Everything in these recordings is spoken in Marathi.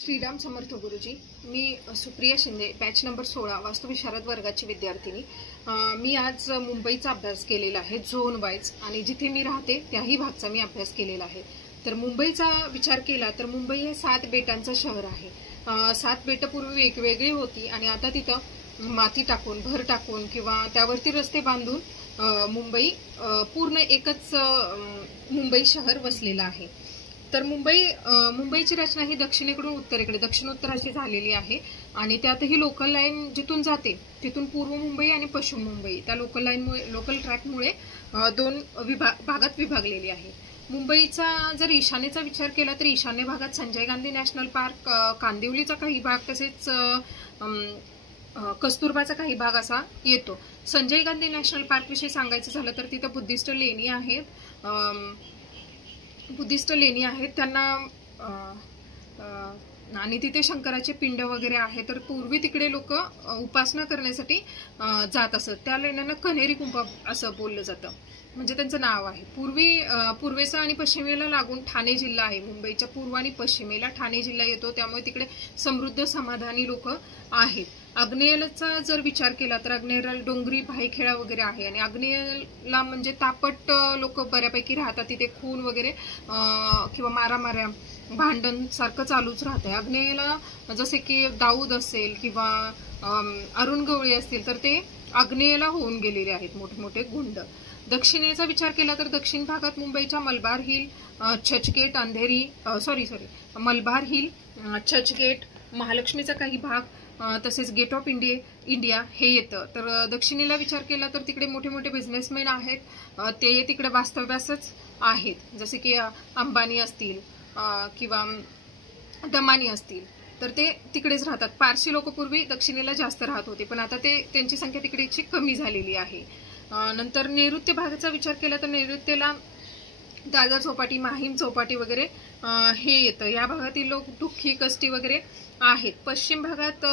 श्रीराम समर्थ गुरुजी। मी सुप्रिया शिंदे, बॅच नंबर 16 वास्तुविशारद वर्गाची विद्यार्थिनी। मी आज मुंबईचा अभ्यास केलेला आहे, झोन वाईज, आणि जिथे मी राहते त्याही भागचा मी अभ्यास केलेला आहे। तर मुंबईचा विचार केला तर मुंबई हे 7 बेटांचं शहर आहे। 7 बेटं पूर्वी वेगवेगळी होती आणि आता तिथं माती टाकून, भर टाकून किंवा त्यावरती रस्ते बांधून मुंबई पूर्ण एकच मुंबई शहर वसलेलं आहे। तर मुंबईची रचना ही दक्षिणेकडून उत्तरेकडे, दक्षिणोत्तर अशी झालेली आहे आणि त्यातही लोकल लाईन जिथून जाते तिथून पूर्व मुंबई आणि पश्चिम मुंबई त्या लोकल ट्रॅकमुळे 2 भागात विभागलेली आहे। मुंबईचा जर ईशान्येचा विचार केला तर ईशान्य भागात संजय गांधी नॅशनल पार्क, कांदिवलीचा काही भाग, तसेच कस्तुरबाचा काही भाग असा येतो। संजय गांधी नॅशनल पार्क विषयी सांगायचं झालं तर तिथं बुद्धिस्ट लेणी आहेत त्यांना, आणि तिथे शंकराचे पिंड वगैरे आहे। तर पूर्वी तिकडे लोक उपासना करण्यासाठी जात असत। त्या लेण्यांना कन्हेरी कुंभ असं बोललं जातं, म्हणजे त्यांचं नाव आहे। पूर्वेचा आणि पश्चिमेला लागून ठाणे जिल्हा आहे। मुंबईच्या पूर्व आणि पश्चिमेला ठाणे जिल्हा येतो, त्यामुळे तिकडे समृद्ध समाधानी लोक आहेत। आग्नेयला जर विचार केला तर आग्नेयला डोंगरी भाईखेळा वगैरे आहे आणि आग्नेयला म्हणजे तापट लोक बऱ्यापैकी राहतात, तिथे खून वगैरे किंवा मारामाऱ्या, भांडण सारखं चालूच राहतंय। आग्नेयला जसे की दाऊद असेल किंवा अरुण गवळी असतील तर ते आग्नेयला होऊन गेलेले आहेत मोठे गुंड। दक्षिणेचा विचार केला तर दक्षिण भागात मुंबईच्या मलबार हिल, चर्चगेट, मलबार हिल, चर्चगेट, महालक्ष्मीचा काही भाग, तसेच गेट ऑफ इंडिया हे येतं। तर दक्षिणेला विचार केला तर तिकडे मोठे बिझनेसमॅन आहेत, ते तिकडे वास्तव्यासच आहेत, जसे की अंबानी असतील किंवा दमानी असतील, तर ते तिकडेच राहतात। पारशी लोक पूर्वी दक्षिणेला जास्त राहत होते, पण आता त्यांची संख्या तिकडेची कमी झालेली आहे। नंतर नैऋत्य भागाचा विचार केला तर नैऋत्यला दादर चौपाटी, माहीम चौपाटी वगैरे हे येतं। या भागातील लोक दुःखी, कष्टी वगैरे आहेत। पश्चिम भागात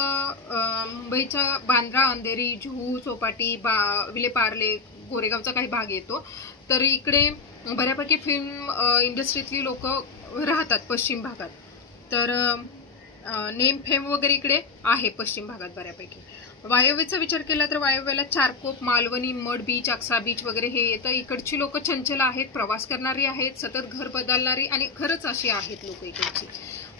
मुंबईच्या बांद्रा, अंधेरी, जुहू चौपाटी, विलेपार्ले, गोरेगावचा काही भाग येतो। तर इकडे बऱ्यापैकी फिल्म इंडस्ट्रीतली लोक राहतात पश्चिम भागात। तर नेम फेम वगैरे इकडे आहे पश्चिम भागात बऱ्यापैकी। वायव्येचा विचार केला तर वायव्येला चारकोप, मालवणी, मड बीच, अक्सा बीच वगैरे हे येतं। इकडची लोक चंचल आहेत, प्रवास करणारी आहेत, सतत घर बदलणारी आणि खरंच अशी आहेत लोक इकडची।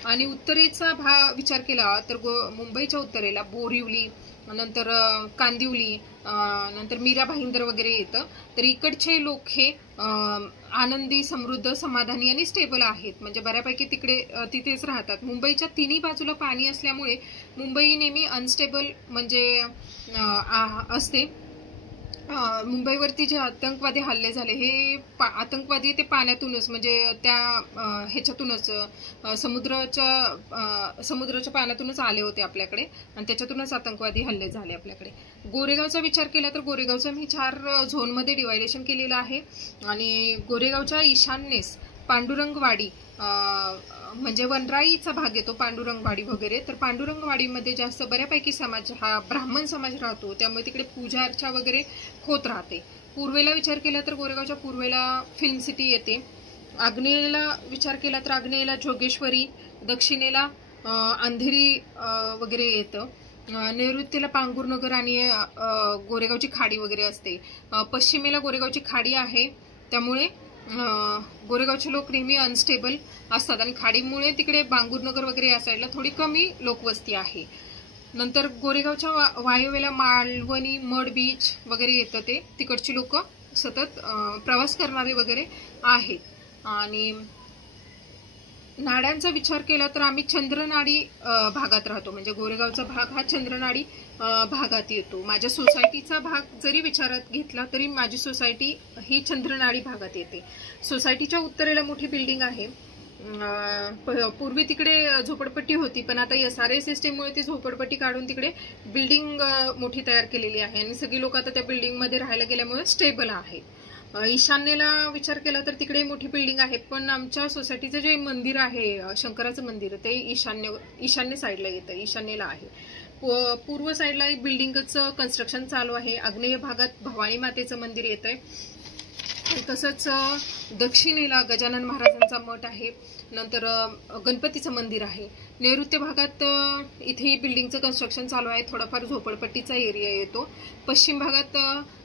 आणि उत्तरेचा विचार केला तर मुंबईच्या उत्तरेला बोरिवली, नंतर कांदिवली, नंतर मीरा भाईंदर वगैरे येतं। तर इकडचे लोक हे आनंदी, समृद्ध, समाधानी आणि स्टेबल आहेत, म्हणजे बऱ्यापैकी तिथेच राहतात। मुंबईच्या तिन्ही बाजूला पाणी असल्यामुळे मुंबई नेहमी अनस्टेबल म्हणजे असते। मुंबईवरती जे आतंकवादी हल्ले झाले हे आतंकवादी ते पाण्यातूनच, म्हणजे त्या ह्याच्यातूनच समुद्राच्या पाण्यातूनच आले होते आपल्याकडे आणि त्याच्यातूनच आतंकवादी हल्ले झाले आपल्याकडे। गोरेगावचा विचार केला तर गोरेगावचं मी 4 झोनमध्ये डिवायडेशन केलेलं आहे आणि गोरेगावच्या ईशान्येस पांडुरंगवाडी, म्हणजे वनराईचा भाग येतो, पांडुरंगवाडी वगैरे। तर पांडुरंगवाडीमध्ये जास्त बऱ्यापैकी समाज हा ब्राह्मण समाज राहतो, त्यामुळे तिकडे पूजा अर्चा वगैरे होत राहते। पूर्वेला विचार केला तर गोरेगावच्या पूर्वेला फिल्म सिटी येते। आग्नेयेला विचार केला तर आग्नेयेला जोगेश्वरी, दक्षिणेला अंधेरी वगैरे येतं। नैऋत्येला पांगुरनगर आणि गोरेगावची खाडी वगैरे असते। पश्चिमेला गोरेगावची खाडी आहे, त्यामुळे गोरेगावचे लोक नेहमी अनस्टेबल असतात आणि खाडीमुळे तिकडे बांगुरनगर वगैरे या साईडला थोडी कमी लोकवस्ती आहे। नंतर गोरेगावच्या वायव्येला मालवणी, मड बीच वगैरे येतं, ते तिकडची लोक सतत प्रवास करणारे वगैरे आहेत। आणि नाड्यांचा विचार केला तर आम्ही चंद्रनाडी भागात राहतो, म्हणजे गोरेगावचा भाग हा चंद्रनाडी भागात येतो। माझ्या सोसायटीचा भाग जरी विचारात घेतला तरी माझी सोसायटी ही चंद्रनाडी भागात येते। सोसायटीच्या उत्तरेला मोठी बिल्डिंग आहे। पूर्वी तिकडे झोपडपट्टी होती, पण आता SRA सिस्टीममुळे ती झोपडपट्टी काढून तिकडे बिल्डिंग मोठी तयार केलेली आहे आणि सगळी लोक आता त्या बिल्डिंगमध्ये राहायला गेल्यामुळे स्टेबल आहेत। ईशान्येला विचार केला तर तिकडे मोठी बिल्डिंग आहे, पण आमच्या सोसायटीचं जे मंदिर आहे, शंकराचं मंदिर, ते ईशान्य साईडला येतं, ईशान्येला आहे। पूर्व साईडला एक बिल्डिंगचं कन्स्ट्रक्शन चालू आहे। आग्नेय भागात भवानी मातेचं मंदिर येतंय, तसंच दक्षिणेला गजानन महाराजांचा मठ आहे। नंतर गणपतीचं मंदिर आहे. नैऋत्य भागात इथे बिल्डिंगचं कन्स्ट्रक्शन चालू आहे, थोडाफार झोपडपट्टीचा एरिया येतो. पश्चिम भागात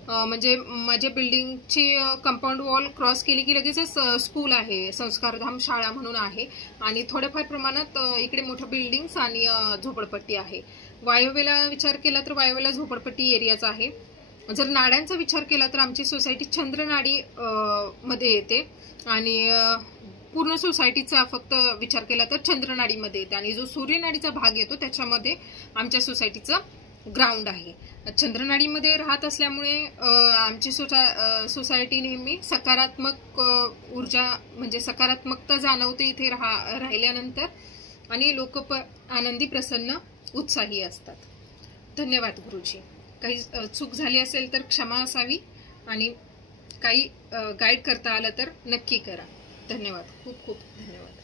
म्हणजे माझ्या बिल्डिंगची कंपाऊंड वॉल क्रॉस केली की लगेचच स्कूल आहे, संस्कारधाम शाळा म्हणून आहे, आणि थोड्याफार प्रमाणात इकडे मोठ्या बिल्डिंग्स आणि झोपडपट्टी आहे. वायव्येला विचार केला तर वायव्येला झोपडपट्टी एरियाच आहे. जर नाड्यांचा विचार केला तर आमची सोसायटी चंद्रनाडी मध्ये येते, आणि पूर्ण सोसायटीचा फक्त विचार केला तर चंद्रनाडीमध्ये येते, आणि जो सूर्यनाडीचा भाग येतो त्याच्यामध्ये आमच्या सोसायटीचं ग्राउंड आहे. चंद्रनाडीमध्ये राहत असल्यामुळे आमची सोसायटी नेहमी सकारात्मक ऊर्जा म्हणजे सकारात्मकता जाणवते इथे राहिल्यानंतर, आणि लोक आनंदी, प्रसन्न, उत्साही असतात. धन्यवाद गुरुजी. काही चूक झाली असेल तर क्षमा असावी, आणि काही गाईड करता आलं तर नक्की करा. धन्यवाद, खूप खूप धन्यवाद.